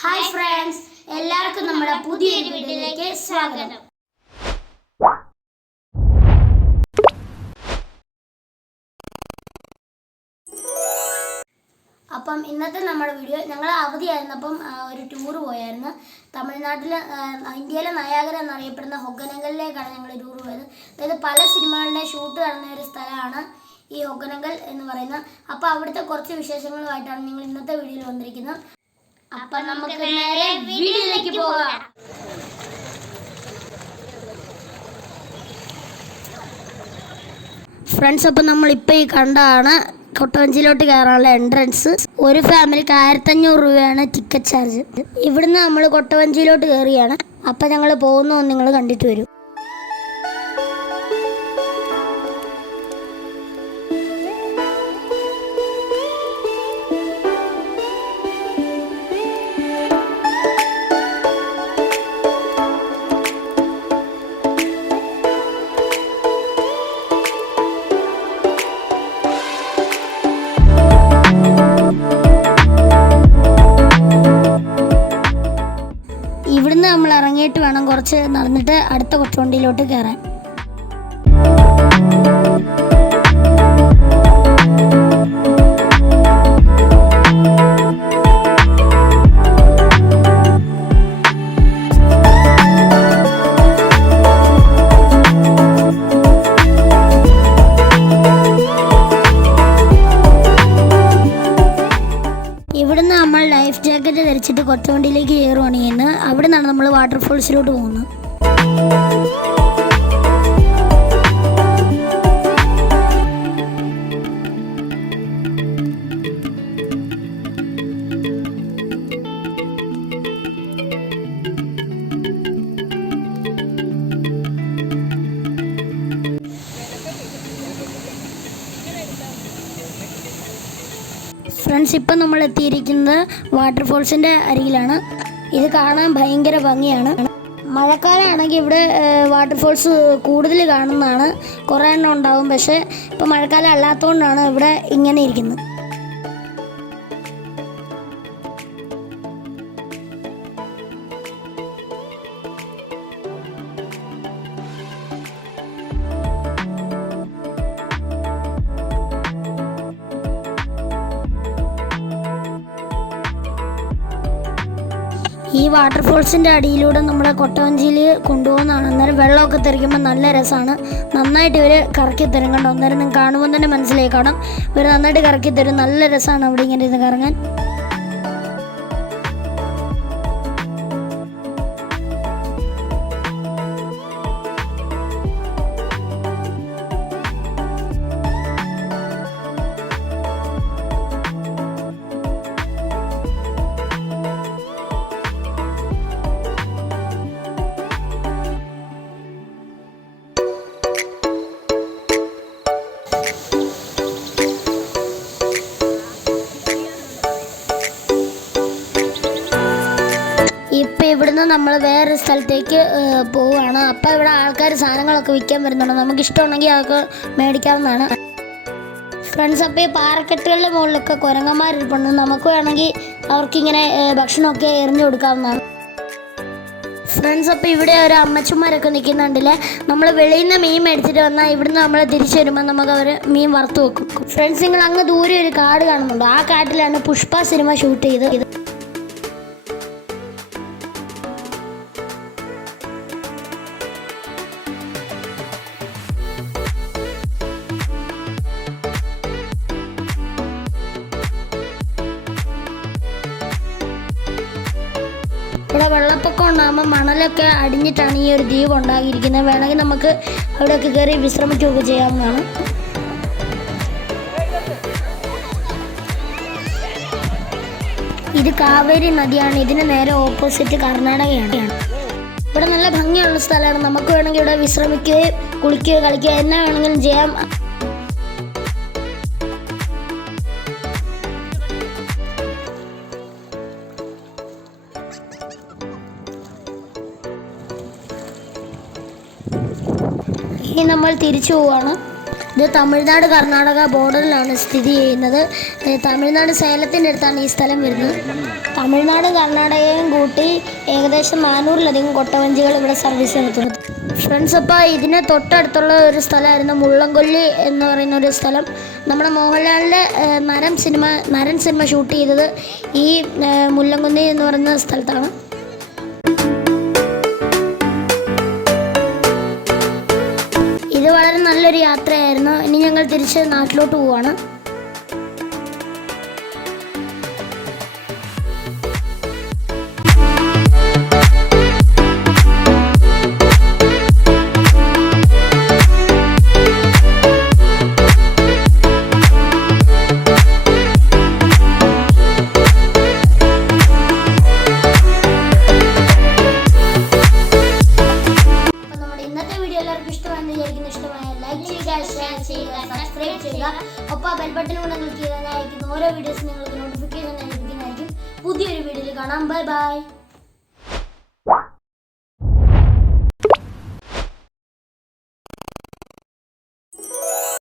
Hi friends എല്ലാവർക്കും നമ്മുടെ പുതിയൊരു വീഡിയോയിലേക്ക് സ്വാഗതം. അപ്പം ഇന്നത്തെ നമ്മുടെ വീഡിയോ ഞങ്ങൾ അവധിയായിരുന്നപ്പം ഒരു ടൂർ പോയായിരുന്നു. തമിഴ്നാട്ടിൽ ഇന്ത്യയിലെ നയാഗര എന്നറിയപ്പെടുന്ന ഹൊഗനങ്കലിലേക്കാണ് ഞങ്ങൾ ടൂർ പോയത്. അതായത് പല സിനിമകളുടെ ഷൂട്ട് നടന്ന ഒരു സ്ഥലമാണ് ഈ ഹൊഗനങ്കൽ എന്ന് പറയുന്നത്. അപ്പോൾ അവിടുത്തെ കുറച്ച് വിശേഷങ്ങളുമായിട്ടാണ് നിങ്ങൾ ഇന്നത്തെ വീഡിയോയിൽ വന്നിരിക്കുന്നത്. അപ്പം നമുക്ക് നേരെ വീട്ടിലേക്ക് പോകാം. ഫ്രണ്ട്സ് അപ്പം നമ്മളിപ്പോൾ ഈ കണ്ടാണ് കൊട്ടവഞ്ചിയിലോട്ട് കയറാനുള്ള എൻട്രൻസ് ഒരു ഫാമിലിക്ക് ആയിരത്തഞ്ഞൂറ് രൂപയാണ് ടിക്കറ്റ് ചാർജ് ഇവിടുന്ന് നമ്മൾ കൊട്ടവഞ്ചിയിലോട്ട് കയറിയാണ്. അപ്പം ഞങ്ങൾ പോകുന്നു നിങ്ങൾ കണ്ടിട്ട് വരും. നമ്മൾ വേണം കുറച്ച് നടന്നിട്ട് അടുത്ത കൊച്ചുവണ്ടിയിലോട്ട് കയറാൻ. നമ്മൾ ലൈഫ് ജാക്കറ്റ് ധരിച്ചിട്ട് കൊച്ചവണ്ടിയിലേക്ക് കയറുവാണ് ചെയ്യുന്നത്. അവിടെ നിന്നാണ് നമ്മൾ വാട്ടർഫോൾസിലോട്ട് പോകുന്നത്. ഫ്രണ്ട്സ് ഇപ്പം നമ്മൾ എത്തിയിരിക്കുന്നത് വാട്ടർഫോൾസിന്റെ അരികിലാണ്. ഇത് കാണാൻ ഭയങ്കര ഭംഗിയാണ്. മഴക്കാലമാണെങ്കിൽ ഇവിടെ വാട്ടർഫോൾസ് കൂടുതൽ കാണുന്നതാണ്. കുറേ എണ്ണം ഉണ്ടാവും. പക്ഷേ ഇപ്പം മഴക്കാലം അല്ലാത്തതുകൊണ്ടാണ് ഇവിടെ ഇങ്ങനെ ഇരിക്കുന്നത്. ഈ വാട്ടർഫോൾസിന്റെ അടിയിലൂടെ നമ്മുടെ കൊട്ടവഞ്ചിയിൽ കൊണ്ടുപോകുന്നതാണ്. അന്നേരം വെള്ളമൊക്കെ തെറിക്കുമ്പോൾ നല്ല രസമാണ് നന്നായിട്ട് ഇവർ കറക്കി തരും കണ്ടോ? അന്നേരം നിങ്ങൾ കാണുമ്പോൾ തന്നെ മനസ്സിലായി. കാണാം ഇവർ നന്നായിട്ട് കറക്കി തരും. നല്ല രസമാണ് അവിടെ ഇങ്ങനെ ഇരുന്ന് കറങ്ങാൻ. ഇവിടുന്ന് നമ്മൾ വേറൊരു സ്ഥലത്തേക്ക് പോവുകയാണ്. അപ്പം ഇവിടെ ആൾക്കാർ സാധനങ്ങളൊക്കെ വിൽക്കാൻ വരുന്നുണ്ട്. നമുക്ക് ഇഷ്ടമുണ്ടെങ്കിൽ അതൊക്കെ മേടിക്കാവുന്നതാണ്. ഫ്രണ്ട്സ് അപ്പോൾ ഈ പാറക്കെട്ടുകളുടെ മുകളിലൊക്കെ കുരങ്ങന്മാരിപ്പുണ്ട് നമുക്ക് വേണമെങ്കിൽ അവർക്കിങ്ങനെ ഭക്ഷണമൊക്കെ എറിഞ്ഞു കൊടുക്കാവുന്നതാണ്. ഫ്രണ്ട്സ് അപ്പോൾ ഇവിടെ ഒരു അമ്മച്ചന്മാരൊക്കെ നിൽക്കുന്നുണ്ടല്ലേ? നമ്മൾ വെളിയിൽ നിന്ന് മീൻ മേടിച്ചിട്ട് വന്നാൽ ഇവിടുന്ന് നമ്മൾ തിരിച്ചു വരുമ്പോൾ നമുക്ക് അവർ മീൻ വറുത്ത് വെക്കും. ഫ്രണ്ട്സ് നിങ്ങൾ അങ്ങ് ദൂരെ ഒരു കാട് കാണുന്നുണ്ട്. ആ കാട്ടിലാണ് പുഷ്പ സിനിമ ഷൂട്ട് ചെയ്ത് ഇവിടെ വെള്ളപ്പൊക്കം ഉണ്ടാകുമ്പോൾ മണലൊക്കെ അടിഞ്ഞിട്ടാണ് ഈ ഒരു ദ്വീപ് ഉണ്ടാക്കിയിരിക്കുന്നത് വേണമെങ്കിൽ നമുക്ക് അവിടെയൊക്കെ കയറി വിശ്രമിക്കുകയൊക്കെ ചെയ്യാവുന്നതാണ്. ഇത് കാവേരി നദിയാണ്. ഇതിന് നേരെ ഓപ്പോസിറ്റ് കർണാടകയാണ്. ഇവിടെ നല്ല ഭംഗിയുള്ള സ്ഥലമാണ്. നമുക്ക് വേണമെങ്കിൽ ഇവിടെ വിശ്രമിക്കുകയും കുളിക്കുകയോ കളിക്കുകയോ എന്നാ വേണമെങ്കിലും ചെയ്യാം. ഇനി നമ്മൾ തിരിച്ചു പോവാണ്. ഇത് തമിഴ്നാട് കർണാടക ബോർഡറിലാണ് സ്ഥിതി ചെയ്യുന്നത്. തമിഴ്നാട് സേലത്തിന്റെ അടുത്താണ് ഈ സ്ഥലം വരുന്നത്. തമിഴ്നാട് കർണാടകയും കൂട്ടി ഏകദേശം നാനൂറിലധികം കൊട്ടവഞ്ചികൾ ഇവിടെ സർവീസ് നടത്തുന്നത് ഫ്രണ്ട്സ് അപ്പോൾ ഇതിന് തൊട്ടടുത്തുള്ള ഒരു സ്ഥലമായിരുന്നു മുള്ളംകൊല്ലി എന്ന് പറയുന്ന ഒരു സ്ഥലം. നമ്മുടെ മോഹൻലാലിന്റെ Naran cinema Naran cinema shoot ചെയ്തത് ഈ മുല്ലംകൊല്ലി എന്ന് പറയുന്ന സ്ഥലത്താണ്. വളരെ നല്ലൊരു യാത്രയായിരുന്നു. ഇനി ഞങ്ങൾ തിരിച്ച് നാട്ടിലോട്ട് പോവാണ്. നോട്ടിഫിക്കേഷൻ ലഭിക്കുന്നതായിരിക്കും പുതിയൊരു വീഡിയോയിൽ കാണാം. Bye bye.